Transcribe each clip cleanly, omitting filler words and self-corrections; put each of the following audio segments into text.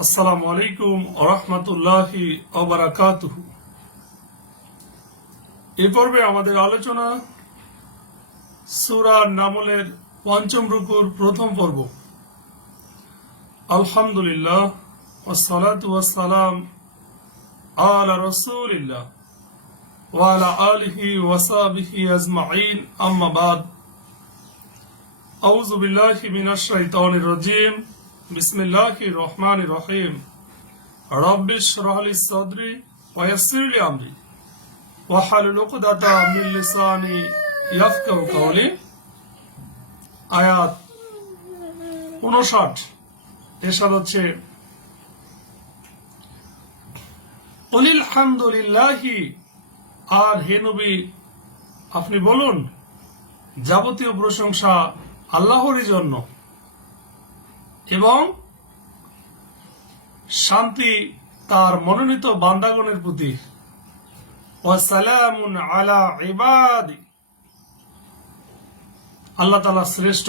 আসসালামু আলাইকুম ওয়া রাহমাতুল্লাহি ওয়া বারাকাতুহু। এই পর্বে আমাদের আলোচনা সূরা নামলের পঞ্চম রুকুর প্রথম পর্ব। আলহামদুলিল্লাহ ওয়াসসালাতু ওয়াসসালাম আলা রাসূলিল্লাহ ওয়া আলা আলিহি ওয়া সাহবিহি আজমাইন, আম্মা বাদ। আউযু বিল্লাহি মিনাশ শাইতানির রাজীম। বিসমিল্লাহির রহমানির রহিম। রব্বি ইশরাহ লি সাদরি ওয়া ইয়াসসির লি আমরি ওয়াহলুল উকদাতাম মিন লিসানি ইয়াফকাহু কাওলি। আয়াত 59। এরশাদ হচ্ছে, কুলিল হামদুলিল্লাহি, আর হে নবী আপনি বলুন যাবতীয় প্রশংসা আল্লাহরই জন্য এবং শান্তি তার মনোনীত বান্দাগণের প্রতি। ওয়াসালামুন আলা ইবাদি, আল্লাহ তাআলা শ্রেষ্ঠ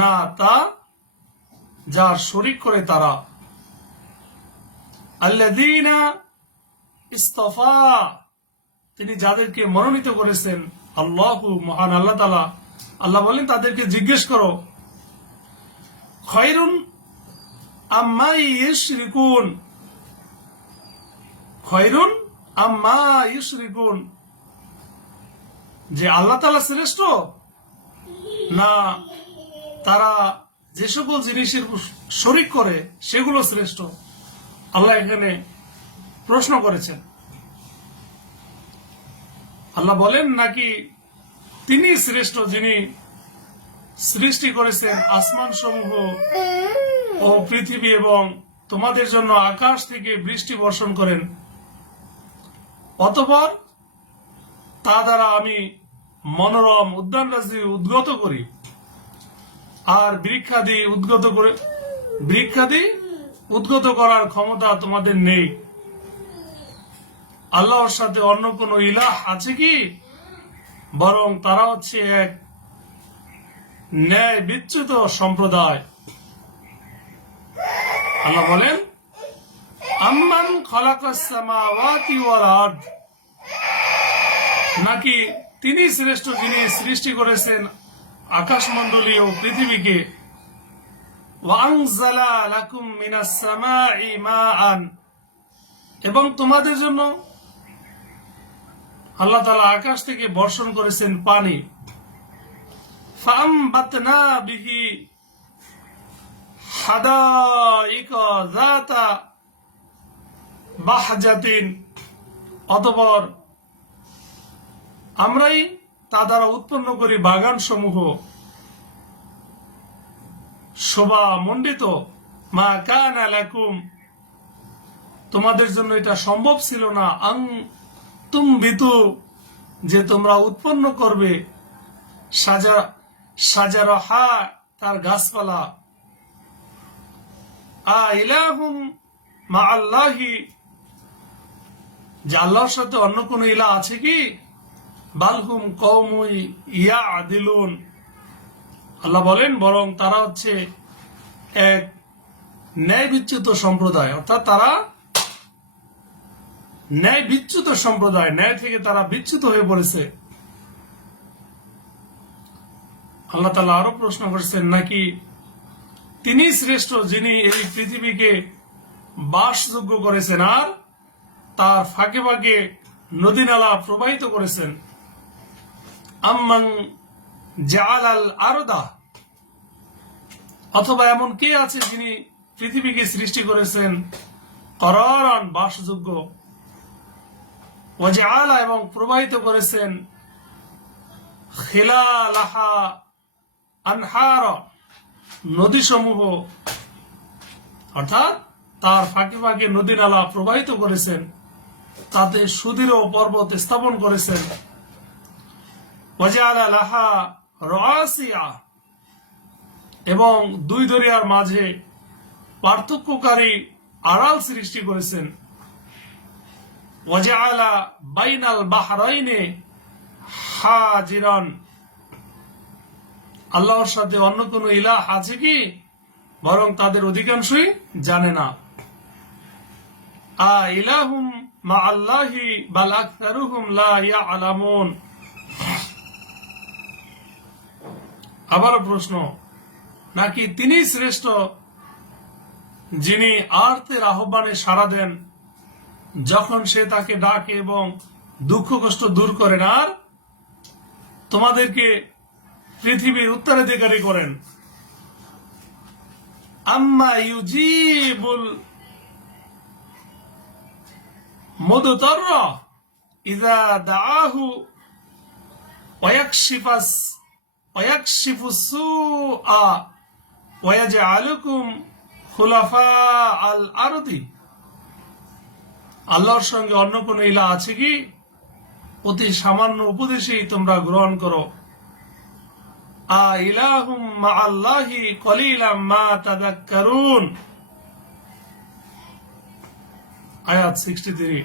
না তা যার শরীক করে তারা। আল্লাযীনা ইসতাফা, তিনি যাদেরকে মনোনীত করেছেন। আল্লাহু, মহান আল্লাহ তাআলা। আল্লাহ বলেন তাদেরকে জিজ্ঞেস করো, খায়রুন আম্মা ইউশরিকুন, খায়রুন আম্মা ইউশরিকুন, যে আল্লাহ তাআলা শ্রেষ্ঠ না তারা যে সকল জিনিসের শরীক করে সেগুলো শ্রেষ্ঠ। আল্লাহ এখানে প্রশ্ন করেছেন। আল্লাহ বলেন নাকি তিনি শ্রেষ্ঠ যিনি সৃষ্টি করেছেন আসমান সমূহ ও পৃথিবী এবং তোমাদের জন্য আকাশ থেকে বৃষ্টি বর্ষণ করেন, অতঃপর তা দ্বারা আমি মনোরম উদ্যানরাজি উদ্গত করি আর বৃক্ষাদি উদ্গত করার ক্ষমতা তোমাদের নেই। আল্লাহর সাথে অন্য কোন ইলাহ আছে কি? বরং তারা হচ্ছে এক ন্যায় বিচ্যুত সম্প্রদায়। আল্লাহ বলেন, আম্মান খালাকাস সামাওয়াতি ওয়াল আরদ, নাকি তিনি শ্রেষ্ঠ যিনি সৃষ্টি করেছেন আকাশমণ্ডলী ও পৃথিবীকে। ওয়া আনজালা লাকুম মিনাস সামাই মাআন, এবং তোমাদের জন্য আল্লাহ তাআলা আকাশ থেকে বর্ষণ করেছেন পানি। ফাআমবাতনা বিহি হাদাইকা যাতা বাহজাতিন, অতঃপর আমরাই তা দ্বারা উৎপন্ন করি বাগান সমূহ শোভা মণ্ডিত। মা কানা লাকুম, তোমাদের জন্য এটা সম্ভব ছিল না। আং তুমবিতু, যে তোমরা উৎপন্ন করবে সাজারহা, তার গাছপালা। ইলাহুম মা আল্লাহি, যে আল্লাহর সাথে অন্য কোন ইলাহ আছে কি? বালহুম কওমুন ইয়াদিলুন, আল্লাহ বলেন বরং তারা হচ্ছে এক ন্যায় বিচ্যুত সম্প্রদায়, অর্থাৎ তারা ন্যায় বিচ্যুত সম্প্রদায়, ন্যায় থেকে তারা বিচ্যুত হয়ে পড়েছে। আল্লাহ তাআলা আরো প্রশ্ন করেছেন, নাকি তিনি শ্রেষ্ঠ যিনি এই পৃথিবীকে বাসযোগ্য করেছেন আর তার ফাঁকে ফাঁকে নদী নালা প্রবাহিত করেছেন। আম্মান জাআলাল আরদা, অথবা এমন কে আছে যিনি পৃথিবীকে সৃষ্টি করেছেন করারান, বাসযোগ্য। ওয়াজআলা, এবং প্রবাহিত করেছেন খিলালাহা আনহারা, নদী সমূহ, অর্থাৎ তার ফাঁকে ফাঁকে নদী নালা প্রবাহিত করেছেন, তাতে সুদৃঢ় পর্বত স্থাপন করেছেন। ওয়াজআলা লাহা রাসিয়া, এবং দুই দরিয়ার মাঝে পার্থক্যকারী আড়াল সৃষ্টি করেছেন। ওয়াজআলা বাইনাল বাহরাইনে হাজিরান, আল্লাহর সাথে অন্য কোন ইলাহ আছে কি? বরং তাদের অধিকাংশই জানে না। আইলাহুম মা আল্লাহি বাল আকতারুহুম লা ইয়ালামুন। আবার প্রশ্ন, নাকি তিনি শ্রেষ্ঠ যিনি আরতের আহ্বানে সাড়া দেন যখন সে তাকে ডাকে এবং দুঃখ কষ্ট দূর করেন, আর তোমাদেরকে পৃথিবীর উত্তরাধিকারী করেন। আম্মা ইউজিবুল মুদতাররা ইযা দাআহু ওয়ায়াকশিফুস সুআ ওয়ায়াজআলুকুম খুলাফা আল আরদি। আল্লাহর সঙ্গে অন্য কোন ইলাহ আছে কি? অতি সামান্য উপদেশই তোমরা গ্রহণ করো। আইলাহুম মা আল্লাহি কলিলাম মা তাযাক্কারুন। আয়াত 63।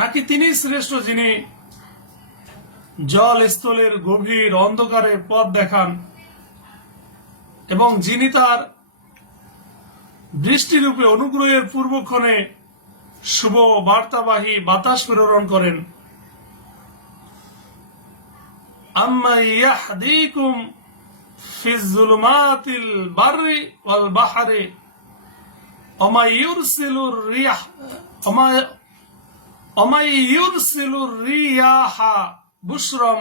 নাকি তিনি শ্রেষ্ঠ যিনি জল স্থলের গভীর অন্ধকারে পথ দেখান এবং যিনি তার বৃষ্টিরূপে অনুগ্রহের পূর্বক্ষণে শুভ বার্তাবাহী বাতাস প্রেরণ করেন। আম্মা ইয়াহদিকুম ফিজ যুলুমাতিল বাররি ওয়াল বাহরি ওমা ইউরসিলুর রিয়াহা বুশরাম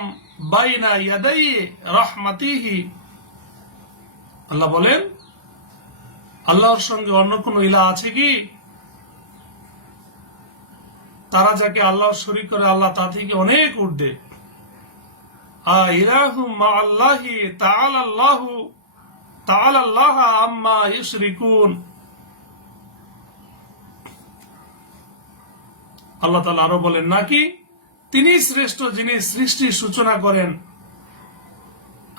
বাইনা ইয়াদাই রাহমাতিহি। আল্লাহ বলেন, আল্লাহর সঙ্গে অন্য কোন ইলাহ আছে কি? তারা যাকে আল্লাহর শরীক করে আল্লাহ তা থেকে অনেক ঊর্ধ্বে। আইলাহুম মা আল্লাহি তাআলা আল্লাহ আম্মা ইউশরিকুন। আল্লাহ তাআলা আরো বলেন, নাকি তিনি শ্রেষ্ঠ যিনি সৃষ্টির সূচনা করেন।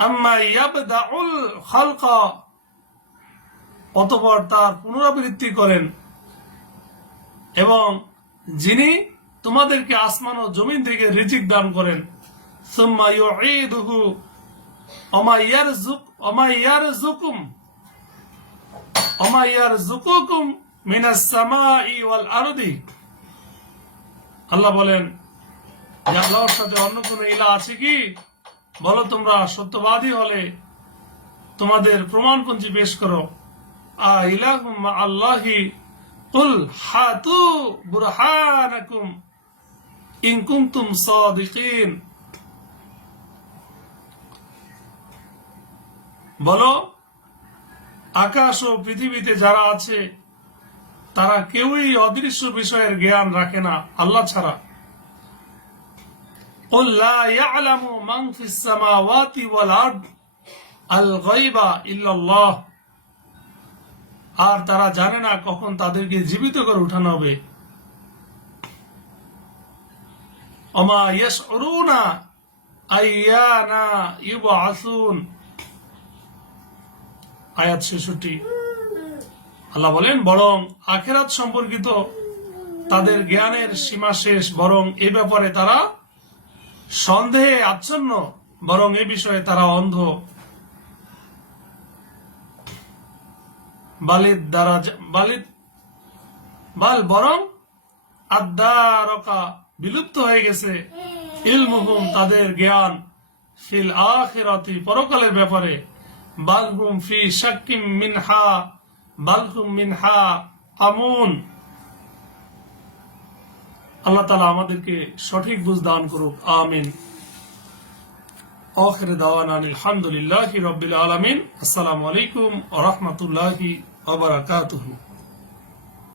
আম্মা ইয়াবদাউল খালকা, অতঃপর তার পুনরাবৃত্তি করেন, এবং যিনি তোমাদেরকে আসমান ও জমিন থেকে রিজিক দান করেন। সুম্মা ইউঈদুহু ওমা ইয়ারযুকুকুম মিনাস সামাই ওয়াল আরদি। আল্লাহ বলেন, আল্লাহর সাথে অন্য কোন ইলাহ আছে কি? বলো, তোমরা সত্যবাদী হলে তোমাদের প্রমাণপঞ্জি পেশ করো। আইলাহুম মা আল্লাহি কুল হাতু বুরহানাকুম ইন কুনতুম সাদিকিন। বলো, আকাশ ও পৃথিবীতে যারা আছে তারা কেউই অদৃশ্য বিষয়ের জ্ঞান রাখে না আল্লাহ ছাড়া। কুল লা ইয়ালামু মান ফিস সামাওয়াতি ওয়াল আরদ আল গায়বা ইল্লাল্লাহ। আর তারা জানে না কখন তাদেরকে জীবিত করে উঠানো হবে। ওমা ইয়াশউরুনা আইয়ানা ইউবআসুন। আয়াত 66। আল্লাহ বলেন, বরং আখিরাত সম্পর্কিত তাদের জ্ঞানের সীমা শেষ, বরং এ ব্যাপারে তারা সন্দেহে আচ্ছন্ন, বরং এ বিষয়ে তারা অন্ধ। বরং আদ্দারকা বিলুপ্ত হয়ে গেছে ইলমুহুম তাদের জ্ঞান ফিল আখিরাতি পরকালের ব্যাপারে। বালহুম ফি শাক্কিম মিনহা আমুন। আল্লাহ তাআলা আমাদেরকে সঠিক বুঝ দান করুক, আমিন। আখির দাওয়ানা আলহামদুলিল্লাহি রাব্বিল আলামিন। আসসালামু আলাইকুম ওয়া রাহমাতুল্লাহি ওয়া বারাকাতুহু।